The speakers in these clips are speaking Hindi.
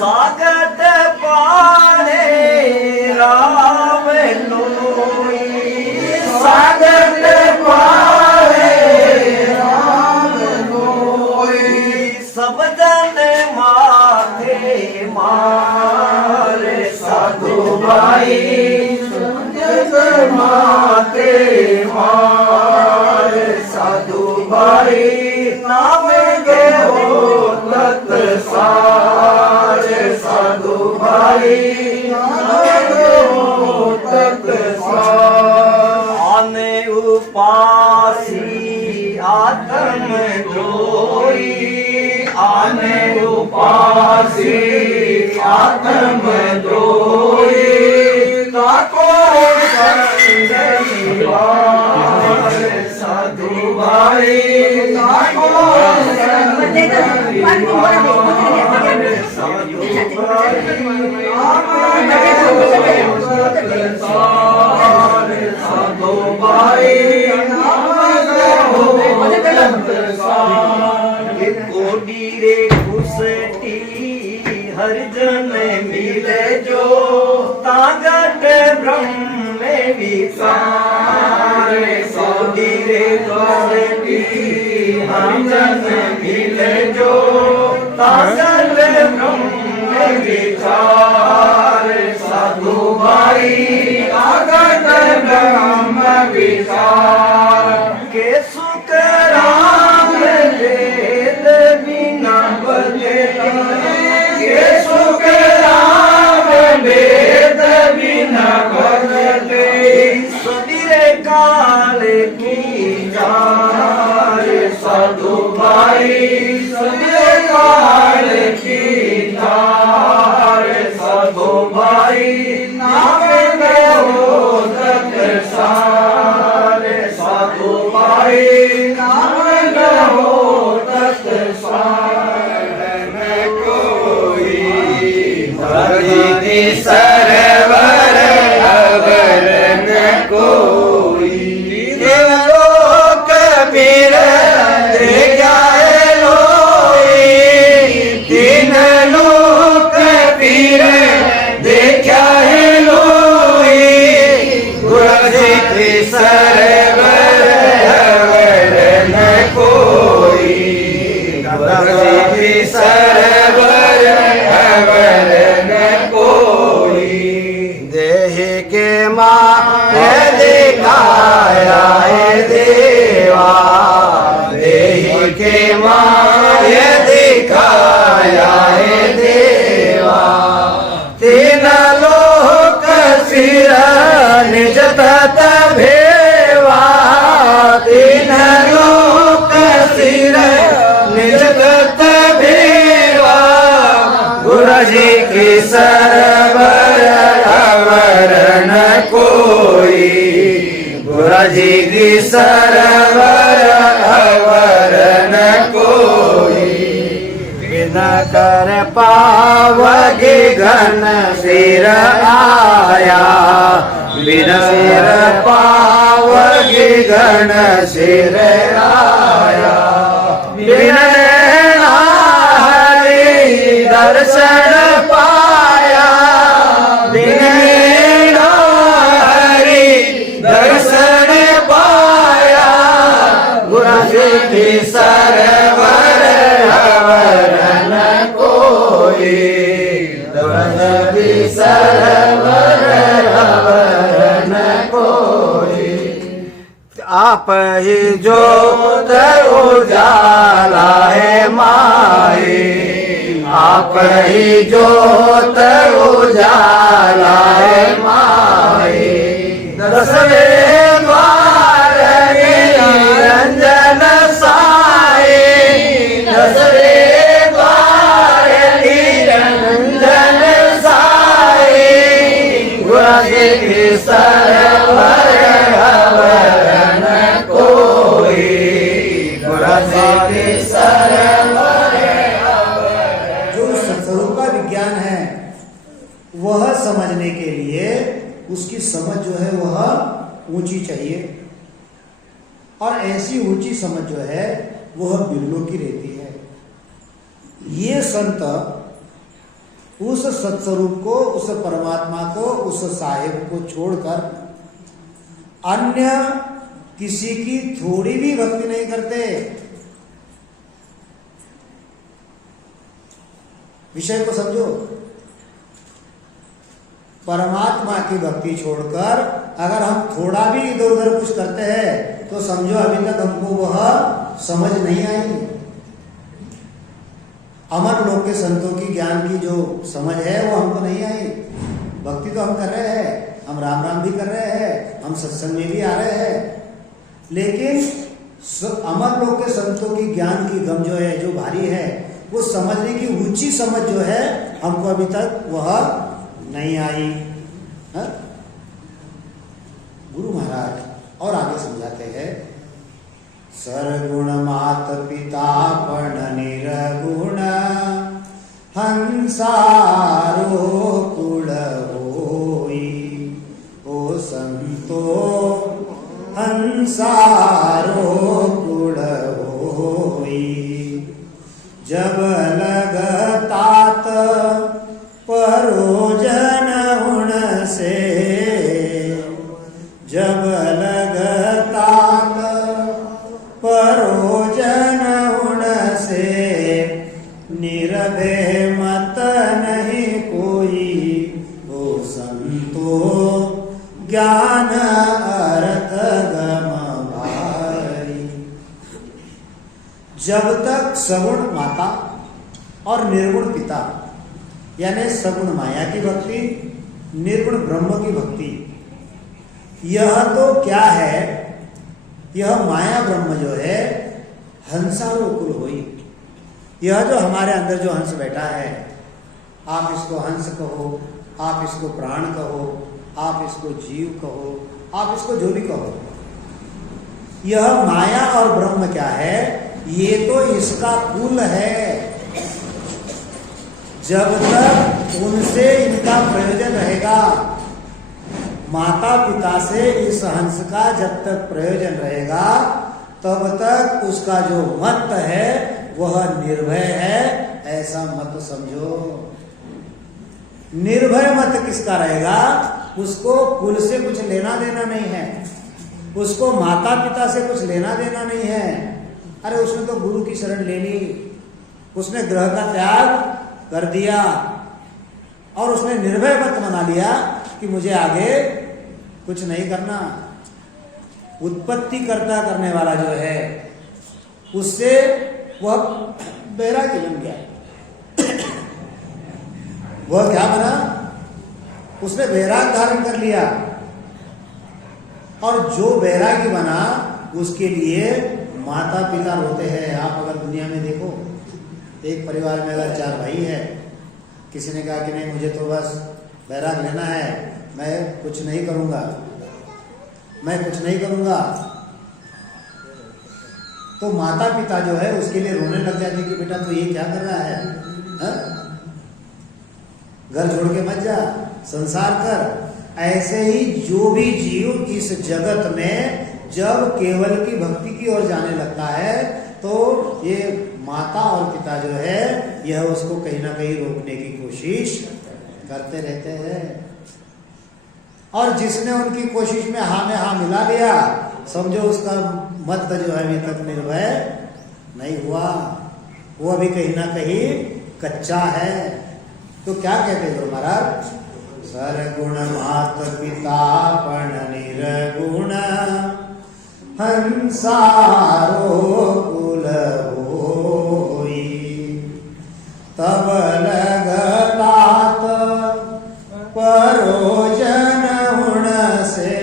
सागत पाणे राम लोई, सागत पाणे राम लोई, सब जन माथे मारे साधु भाई, माथे मारे साधु भाई, नाम के हो तत सारे साधु भाई, तत आने उपासी आत्म जोई, आने उपासी आत्म जोई, ताको साधु भाई, ताको कोडी रे खुशटी हर जन मिले जो, तागट ब्रह्म विचार, कोडी रे खुशटी हर जन मिले जो, तागट ब्रह्म विचार, साधु भाई तागट ब्रह्म विचार, के सुख राम वेद बिना बले, के सुख राम वेद बिना बले, सबीरे काल की जार, साधु भाई सबीरे काल की जार, साधु भाई नाम में हो तत सारे, साधु भाई नाम में हो तत सारे, कोई भक्ति सरवर अवर न कोई, देवलोक पीर जाए लोई, तीन लोक पीर देखा है लोई, गुरु सरवर अवर न कोई, गुरु सरवर अवर न कोई, देह के माया दिखाया है देवा, देह के माया दिखाया है देवा, तीन लोक सिर निज तत भेवा, तीन लोक सिर निज तत भेवा, गुरु जी की सरवर अवर न कोई, गुरु जी की सरवर अवर न कोई, बिना कर पावगे घन सिर आया, बिना सिर पावगे घन सिर आया, बिना हरि दर्शन पाया, बिना हरि दर्शन पाया, गुरु जी की सरवर अवर न कोई, गुरु जी सरवर अवर न कोई, आप ही जोत उजाला है माई, आप ही जोत उजाला है माई, दसवें द्वार निरंजन साई, दसवें द्वार निरंजन साई, गुरु जी सरवर अवर न कोई, गुरु जी सरवर अवर। जो सत्स्वरूप का विज्ञान है वह समझने के लिए उसकी समझ जो है वह ऊंची चाहिए, और ऐसी ऊंची समझ जो है वह बिरलों की रहती है। ये संत उस सत्स्वरूप को, उस परमात्मा को, उस साहिब को छोड़कर अन्य किसी की थोड़ी भी भक्ति नहीं करते। विषय को समझो, परमात्मा की भक्ति छोड़कर अगर हम थोड़ा भी इधर उधर कुछ करते हैं तो समझो अभी तक हमको वह समझ नहीं आई। अमर लोक के संतों की ज्ञान की जो समझ है वो हमको नहीं आई। भक्ति तो हम कर रहे हैं, हम राम राम भी कर रहे हैं, हम सत्संग में भी आ रहे हैं, लेकिन अमर लोक के संतों की ज्ञान की गम जो है, जो भारी है, वो समझने की ऊंची समझ जो है हमको अभी तक वह नहीं आई। हा? गुरु महाराज और आगे समझाते हैं, सर्वगुण मात पिता पण निरगुण हंसारो कुल होई। ओ संतो हंसारो कुल होई। जब लगतात परोजन उण से, जब लगतात परोजन उण से, निरभय मत नहीं कोई। ओ संतो ज्ञान अर्थ गम भारी। जब तक सगुण माता और निर्गुण पिता, यानी सगुण माया की भक्ति, निर्गुण ब्रह्म की भक्ति, यह तो क्या है, यह माया ब्रह्म जो है हंसारो कुल होई। यह जो हमारे अंदर जो हंस बैठा है, आप इसको हंस कहो, आप इसको प्राण कहो, आप इसको जीव कहो, आप इसको जो भी कहो, यह माया और ब्रह्म क्या है, ये तो इसका कुल है। जब तक उनसे इनका प्रयोजन रहेगा, माता पिता से इस हंस का जब तक प्रयोजन रहेगा, तब तक उसका जो मत है वह निर्भय है, ऐसा मत समझो। निर्भय मत किसका रहेगा, उसको कुल से कुछ लेना देना नहीं है, उसको माता पिता से कुछ लेना देना नहीं है। अरे उसने तो गुरु की शरण ले ली, उसने ग्रह का त्याग कर दिया और उसने निर्भय मत बना लिया कि मुझे आगे कुछ नहीं करना। उत्पत्ति करता करने वाला जो है, उससे वह बैरागी बन गया। वह क्या बना, उसने बैराग धारण कर लिया, और जो बैरागी बना उसके लिए माता पिता रोते हैं। आप अगर दुनिया में देखो, एक परिवार में अगर 4 भाई है, किसी ने कहा कि नहीं मुझे तो बस बैराग लेना है, मैं कुछ नहीं करूंगा, मैं कुछ नहीं करूंगा, तो माता पिता जो है उसके लिए रोने लग जाते कि बेटा तो ये क्या कर रहा है, हा? घर छोड़ के मत जा, संसार कर। ऐसे ही जो भी जीव इस जगत में जब केवल की भक्ति की ओर जाने लगता है, तो ये माता और पिता जो है यह उसको कहीं ना कहीं रोकने की कोशिश करते रहते हैं। और जिसने उनकी कोशिश में हाँ मिला लिया, समझो उसका मत जो है अभी तक निर्भय नहीं हुआ, वो अभी कहीं ना कहीं कच्चा है। तो क्या कहते हैं गुरु महाराज, सरगुण मात पिता पण निर्गुण हंसारो कुल होई। तब लगतात परोजन उण से,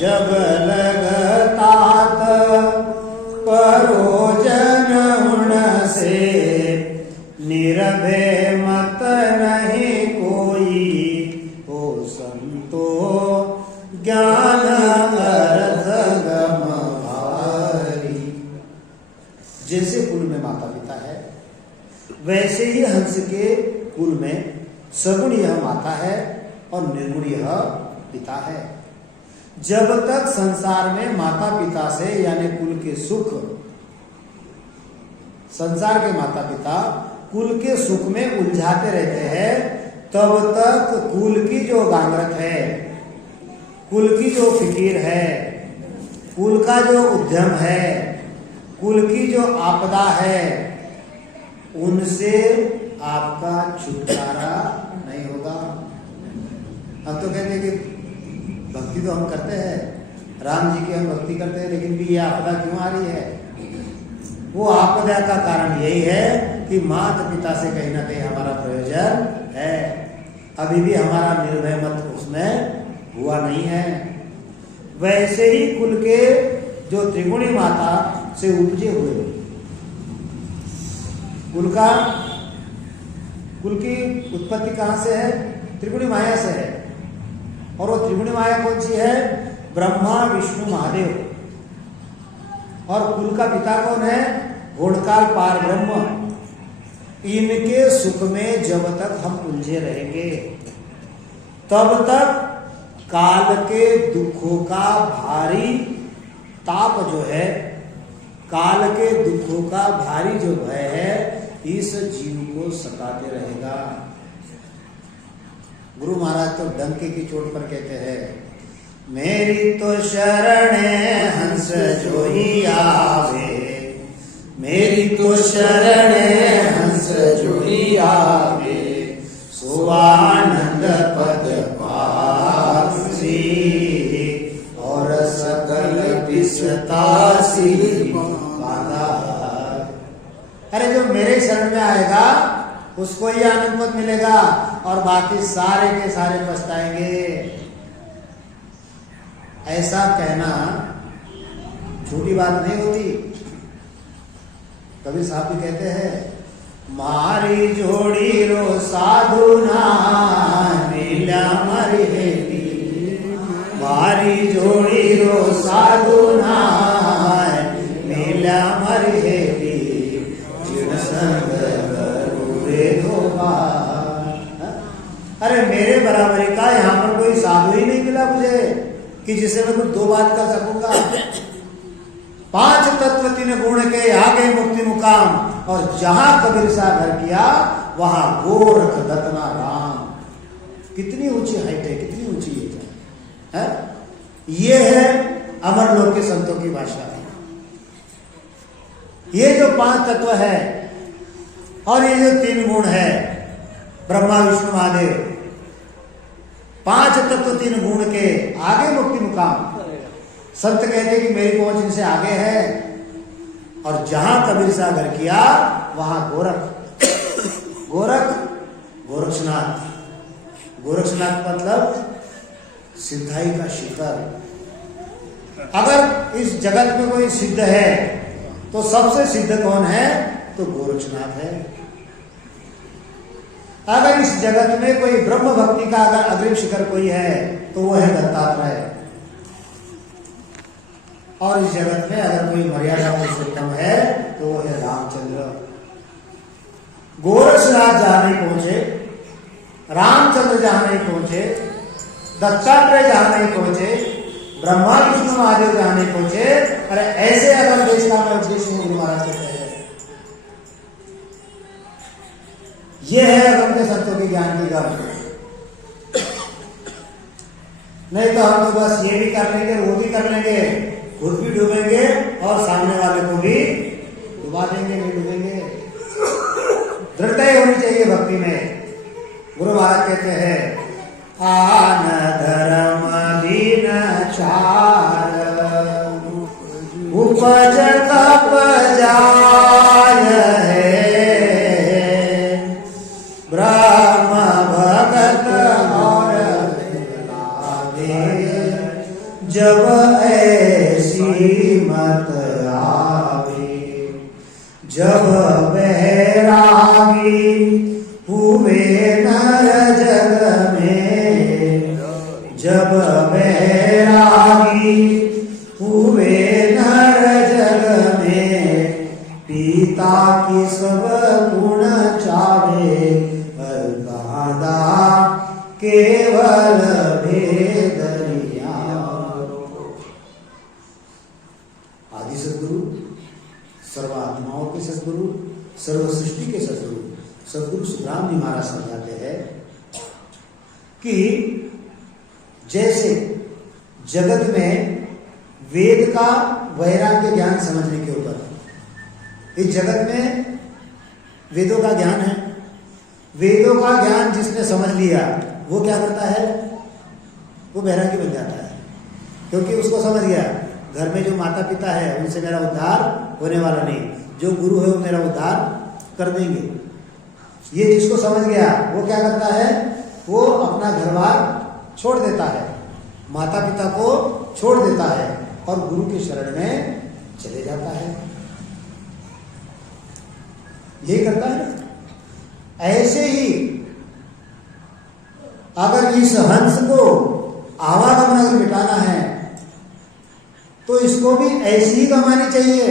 जब लगतात परोजन उण से, निरभय मत नहीं कोई। ओ संतो ज्ञान अर्थ गम भारी। जैसे कुल में माता पिता है, वैसे ही हंस के कुल में सगुण यह माता है और निर्गुण यह पिता है। जब तक संसार में माता पिता से यानी कुल के सुख, संसार के माता पिता कुल के सुख में उलझाते रहते हैं, तब तक कुल की जो गांगरत है, कुल की जो फिकीर है, कुल का जो उद्यम है, कुल की जो आपदा है, उनसे आपका छुटकारा नहीं होगा। हम तो कहते हैं कि भक्ति तो हम करते हैं, राम जी की हम भक्ति करते हैं, लेकिन भी ये आपदा क्यों आ रही है? वो आपदा का कारण यही है कि माता पिता से कहीं ना कहीं हमारा प्रयोजन है, अभी भी हमारा निर्भय मत उसमें हुआ नहीं है। वैसे ही कुल के जो त्रिगुणी माता से उपजे हुए, कुल की उत्पत्ति कहां से है? त्रिगुणी माया से है। और वो त्रिगुणी माया कौन सी है? ब्रह्मा विष्णु महादेव। और कुल का पिता कौन है? गुणकाल पार ब्रह्म। इनके सुख में जब तक हम उलझे रहेंगे, तब तक काल के दुखों का भारी ताप जो है, काल के दुखों का भारी जो भय है, इस जीव को सताते रहेगा। गुरु महाराज तो डंके की चोट पर कहते हैं, मेरी तो शरण हंस जो ही आवे, मेरी तो शरण हंस जो ही आवे, सो आनंद पद पासी और सकल पिसतासी बाधा। अरे जो मेरे शरण में आएगा उसको ही आनंद पद मिलेगा, और बाकी सारे के सारे पछताएंगे। ऐसा कहना छोटी बात नहीं होती। कबीर साहब भी कहते हैं, मारी जोड़ी रो साधु ना मिला मरी हेती, मारी जोड़ी रो साधु ना मिला मरी हेती, जिन संग रे धोबा। अरे मेरे बराबरी का यहाँ पर कोई साधु ही नहीं मिला मुझे कि जिसे मैं कुछ दो बात कर सकूंगा। 5 तत्व 3 गुण के आगे मुक्ति मुकाम, और जहां कबीर सा घर किया वहां गोरख दत्तना राम। कितनी ऊंची हाइट है, कितनी ऊंची है? ये है अमर लोक के संतों की भाषा। ये जो 5 तत्व है और ये जो 3 गुण है, ब्रह्मा विष्णु महादेव, 5 तत्व 3 गुण के आगे मुक्ति मुकाम। संत कहते कि मेरी पहुंच इनसे आगे है, और जहां कबीर सा घर किया वहां गोरख, गोरक्षनाथ। गोरक्षनाथ मतलब सिद्धाई का शिखर। अगर इस जगत में कोई सिद्ध है तो सबसे सिद्ध कौन है? तो गोरक्षनाथ है। अगर इस जगत में कोई ब्रह्म भक्ति का अगर अग्रिम शिखर कोई है तो वो है दत्तात्रेय। और इस जगत में अगर कोई मर्यादा पुरुषोत्तम है तो वो है रामचंद्र। गोरक्षनाथ जहां नहीं पहुंचे, रामचंद्र जहां नहीं पहुंचे, दत्तात्रेय जहां नहीं पहुंचे, ब्रह्मा विष्णु महादेव जहां नहीं पहुंचे, अरे ऐसे अगर देश का मैं उपदेश गुरु महाराज कहते हैं। यह है अगम के संतों के ज्ञान की गम। नहीं तो हम तो बस ये भी कर लेंगे, वो भी कर लेंगे, खुद भी डूबेंगे और सामने वाले को भी डुबा देंगे, नहीं डूबेंगे। दृढ़ता होनी चाहिए भक्ति में। गुरु महाराज कहते हैं, आन धर्म दीन चार, उपज तप जाय है, ब्रह्म भगत और जब ऐसी मत आवे, जब बैरागी हुए नर जग में, जब बैरागी हुए नर जग में, पिता की सब गुण चावे, दादा केवल भेद आदि सदगुरु, सर्वात्माओं के सदगुरु, सर्व सृष्टि के सदगुरु सदगुरु सुखराम जी महाराज समझाते हैं कि जैसे जगत में वेद का वैराग्य ज्ञान समझने के ऊपर, इस जगत में वेदों का ज्ञान है, वेदों का ज्ञान जिसने समझ लिया वो क्या करता है, वो वैरागी बन जाता है, क्योंकि उसको समझ गया घर में जो माता पिता है उनसे मेरा उद्धार होने वाला नहीं, जो गुरु है वो मेरा उद्धार कर देंगे। ये जिसको समझ गया वो क्या करता है, वो अपना घर बार छोड़ देता है, माता पिता को छोड़ देता है और गुरु के शरण में चले जाता है। यही करता है। ऐसे ही अगर इस हंस को आवागमन अगर मिटाना है तो इसको भी ऐसी ही कमानी चाहिए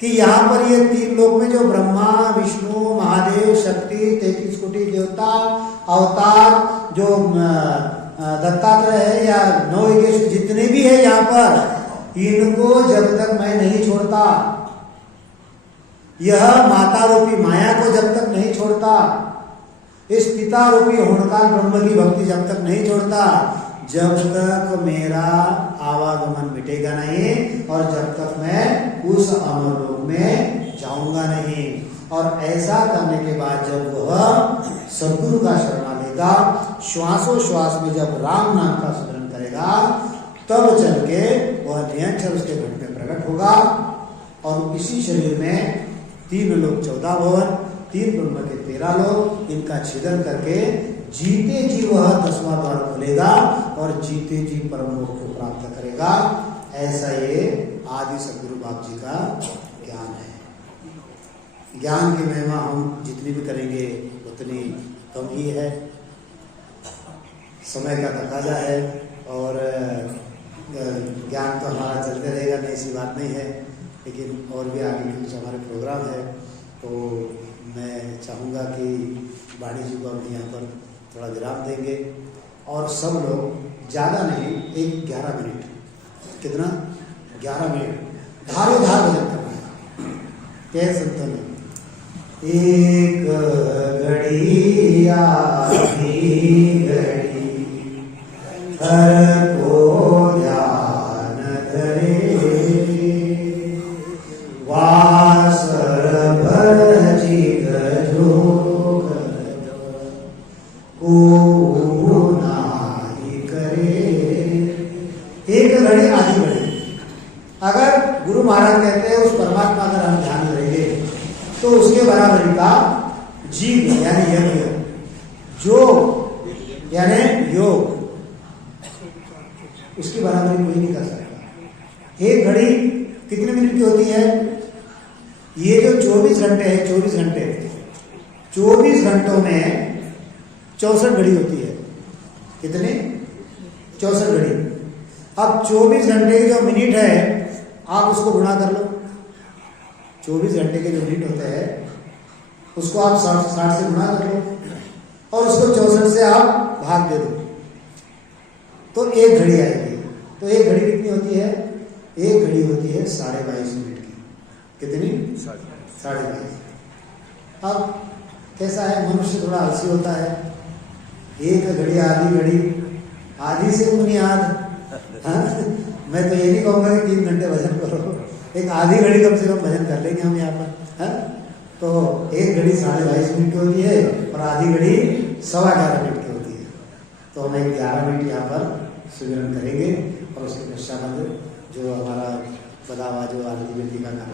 कि यहां पर ये 3 लोक में जो ब्रह्मा विष्णु महादेव शक्ति 33 कोटि देवता अवतार जो दत्तात्रेय है या 9 यज्ञ जितने भी है यहाँ पर, इनको जब तक मैं नहीं छोड़ता, यह माता रूपी माया को जब तक नहीं छोड़ता, इस पिता रूपी होनकाल ब्रह्म की भक्ति जब तक नहीं छोड़ता, जब तक मेरा आवागमन मिटेगा नहीं और जब तक मैं उस अमर लोक में जाऊंगा नहीं। और ऐसा करने के बाद जब वह सद्गुरु का शरण लेगा, श्वासोश्वास में जब राम नाम का स्मरण करेगा, तब चल के वह निरंतर उसके घट में प्रकट होगा और इसी शरीर में 3 लोक 14 भवन, 3 ब्रह्म के 13 लोक, इनका छेदन करके जीते जी वह 10वां द्वार खोलेगा और जीते जी परम मोक्ष को प्राप्त करेगा। ऐसा ये आदि सद्गुरु बाप जी का ज्ञान है। ज्ञान की महिमा हम जितनी भी करेंगे उतनी कम ही है, समय का तकाजा है और ज्ञान तो हमारा चलते रहेगा, नहीं ऐसी बात नहीं है, लेकिन और भी आगे कुछ हमारे प्रोग्राम है। तो मैं चाहूँगा कि वाणी जी को हम यहाँ पर थोड़ा विराम देंगे और सब लोग ज़्यादा नहीं, एक 11 मिनट, कितना 11 मिनट धारो धार भजन करना है। कह संतों ने एक घड़ी आधी घड़ी हर को ध्यान धरे, वासर भर जिग जोग को नाही करे। एक घड़ी आधी घड़ी, अगर गुरु महाराज कहते हैं उस परमात्मा अगर हम ध्यान करेंगे तो उसके बराबरी का जीव यानी यज्ञ, जो यानी योग, उसकी बराबरी कोई नहीं कर सकता। एक घड़ी कितने मिनट की होती है? ये जो 24 घंटे है, 24 घंटे, 24 घंटों में 64 घड़ी होती है। कितनी? 64 घड़ी। अब 24 घंटे के जो मिनट है आप उसको गुणा कर लो। 24 घंटे के जो मिनट होते हैं उसको आप 60 से गुणा कर लो और उसको 64 से आप भाग दे दो तो एक घड़ी आएगी। तो एक घड़ी कितनी होती है? एक घड़ी होती है 22.5 मिनट की। कितनी? 22.5। अब कैसा है, मनुष्य थोड़ा आलसी होता है। एक घड़ी आधी घड़ी, आधी से बुनियाद। हाँ, मैं तो ये नहीं कहूँगा कि 3 घंटे भजन करो, एक आधी घड़ी कम से कम भजन कर लेंगे हम यहाँ पर। है तो एक घड़ी 22.5 मिनट की होती है और आधी घड़ी 11.25 मिनट की होती है। तो हम 11 मिनट यहाँ पर सुमिरन करेंगे और उसके पश्चात जो हमारा बदा हुआ जो आरती विनती का काम